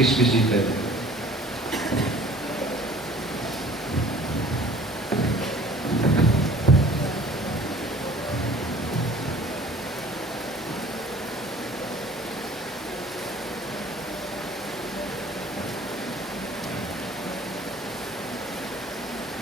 Please be seated.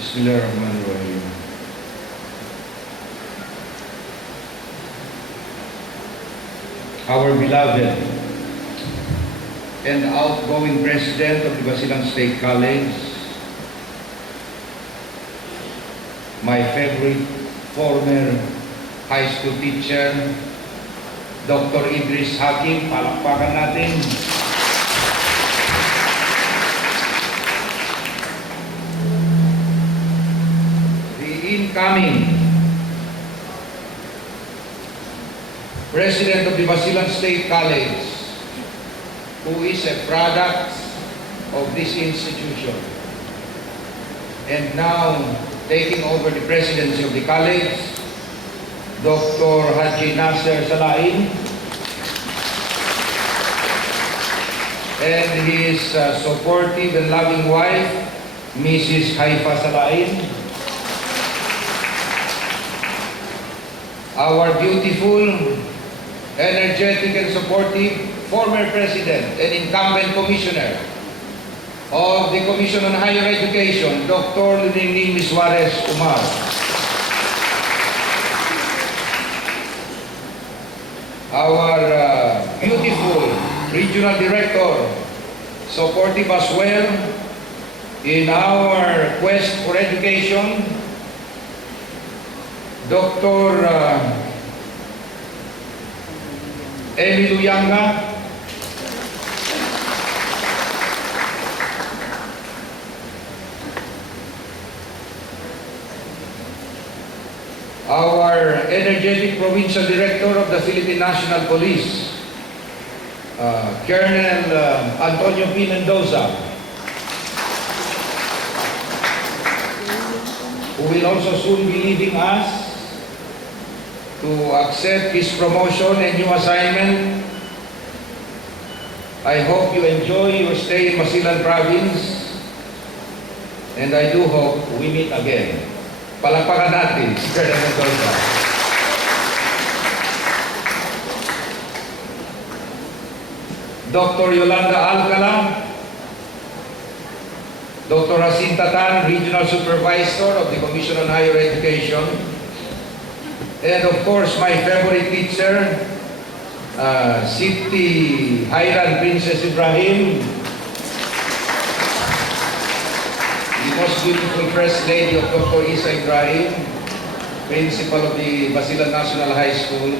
Bismillahirrahmanirrahim. Our beloved and outgoing President of the Basilan State College, my favorite former high school teacher, Dr. Idris Hakim, palakpakan natin. The incoming President of the Basilan State College, who is a product of this institution, and now taking over the presidency of the college, Dr. Haji Nasser Salain, and his supportive and loving wife, Mrs. Haifa Salain, our beautiful, energetic and supportive former President and incumbent Commissioner of the Commission on Higher Education, Dr. Lenny Suarez Umar. Our beautiful Regional Director, supportive as well in our quest for education, Dr. Emily Luyanga, our energetic Provincial Director of the Philippine National Police, Colonel Antonio P. Mendoza, who will also soon be leaving us to accept his promotion and new assignment. I hope you enjoy your stay in Basilan Province, and I do hope we meet again. Palakpakan natin si Colonel Mendoza. Dr. Yolanda Alcala, Dr. Jacinta Tan, Regional Supervisor of the Commission on Higher Education, and of course, my favorite teacher, Siti Hayran Princess Ibrahim, the most beautiful First Lady of Dr. Isa Ibrahim, Principal of the Basilan National High School.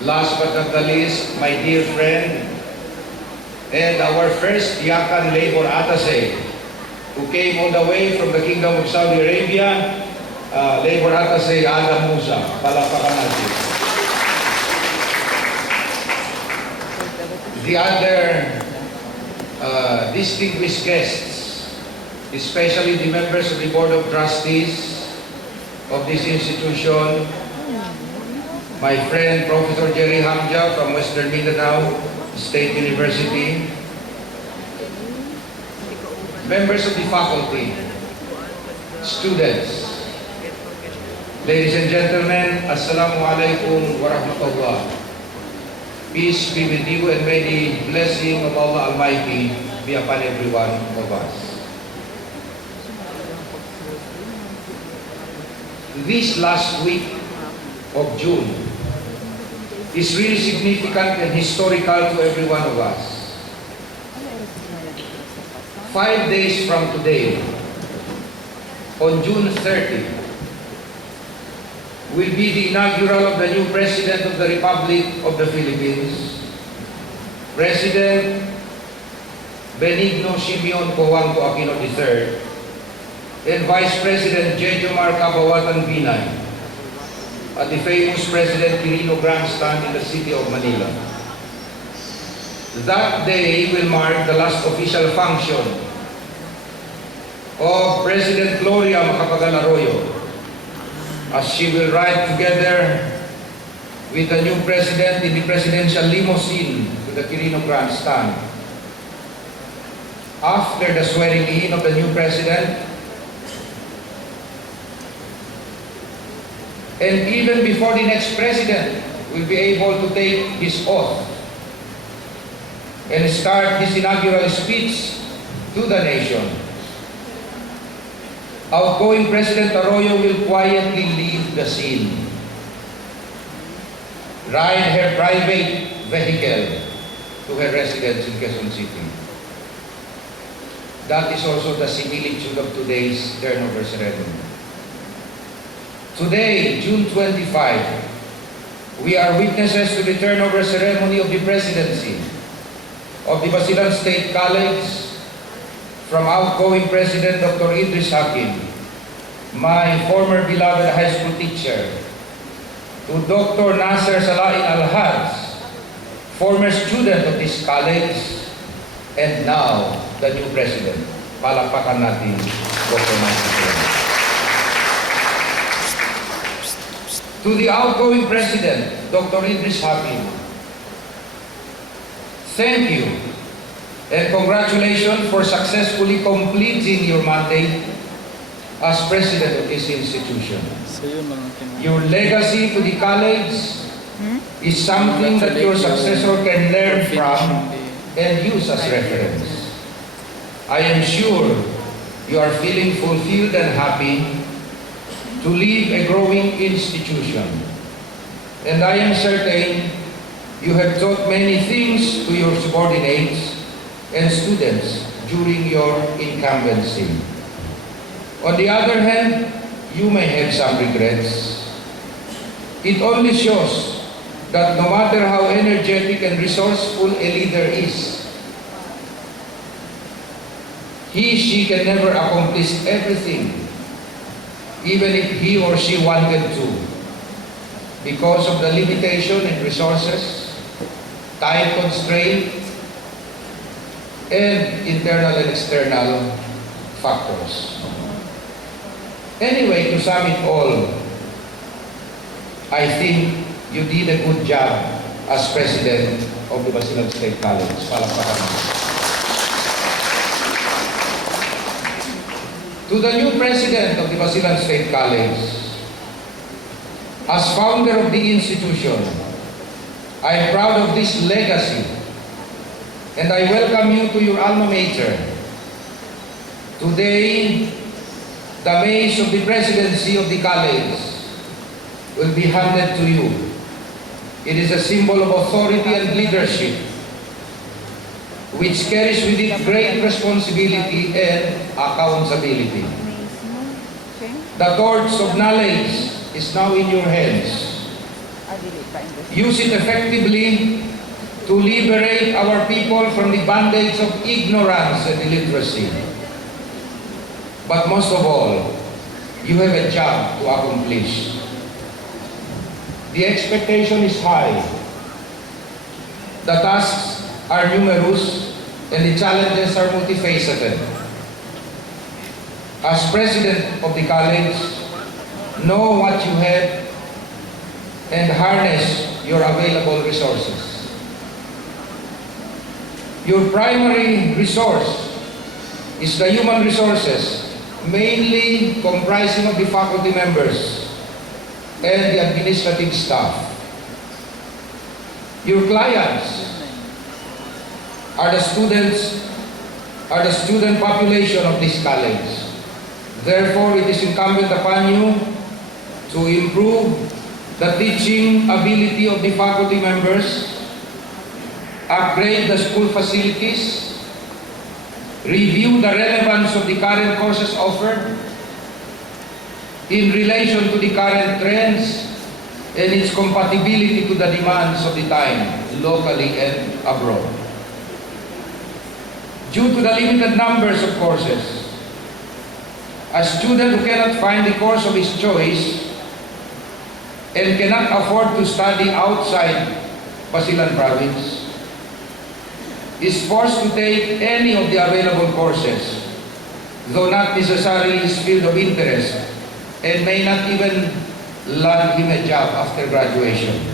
Last but not the least, my dear friend, and our first Yakan Labor Attaché, who came all the way from the Kingdom of Saudi Arabia, Labor Attaché Adam Musa. Palakpakan natin. The other distinguished guests, especially the members of the Board of Trustees of this institution, my friend Professor Jerry Hamja from Western Mindanao State University, members of the faculty, students, ladies and gentlemen, Assalamu alaikum wa rahmatullah. Peace be with you, and may the blessing of Allah Almighty be upon every one of us. This last week of June is really significant and historical to every one of us. 5 days from today, on June 30, will be the inaugural of the new President of the Republic of the Philippines, President Benigno Simeon Cojuangco Aquino III, and Vice President Jejomar Cabawatan Binay, at the famous President Quirino Grandstand in the city of Manila. That day will mark the last official function of President Gloria Macapagal Arroyo, as she will ride together with the new president in the presidential limousine to the Quirino Grandstand. After the swearing-in of the new president, and even before the next president will be able to take his oath and start his inaugural speech to the nation, outgoing President Arroyo will quietly leave the scene, ride her private vehicle to her residence in Quezon City. That is also the similitude of today's turnover ceremony. Today, June 25, we are witnesses to the turnover ceremony of the presidency of the Basilan State College from outgoing President Dr. Idris Hakim, my former beloved high school teacher, to Dr. Nasser Salain Al-Haj, former student of this college, and now the new president. Palakpakan natin, Dr. Nasser Salain. To the outgoing president, Dr. Idris Hakim, thank you and congratulations for successfully completing your mandate as president of this institution. Your legacy to the college is something that your successor can learn from and use as reference. I am sure you are feeling fulfilled and happy to lead a growing institution. And I am certain you have taught many things to your subordinates and students during your incumbency. On the other hand, you may have some regrets. It only shows that no matter how energetic and resourceful a leader is, she can never accomplish everything, even if he or she wanted to, because of the limitation in resources, time constraint, and internal and external factors. Anyway, to sum it all, I think you did a good job as president of the Basilan State College. Palakpakan natin. To the new president of the Basilan State College, as founder of the institution, I am proud of this legacy and I welcome you to your alma mater. Today, the mace of the presidency of the college will be handed to you. It is a symbol of authority and leadership, which carries with it great responsibility and accountability. The torch of knowledge is now in your hands. Use it effectively to liberate our people from the bondage of ignorance and illiteracy. But most of all, you have a job to accomplish. The expectation is high. The tasks are numerous and the challenges are multifaceted. As president of the college, know what you have and harness your available resources. Your primary resource is the human resources, mainly comprising of the faculty members and the administrative staff. Your clients are the student population of this college. Therefore, it is incumbent upon you to improve the teaching ability of the faculty members, upgrade the school facilities, review the relevance of the current courses offered in relation to the current trends and its compatibility to the demands of the time, locally and abroad. Due to the limited numbers of courses, a student who cannot find the course of his choice and cannot afford to study outside Basilan province is forced to take any of the available courses, though not necessarily his field of interest, and may not even land him a job after graduation.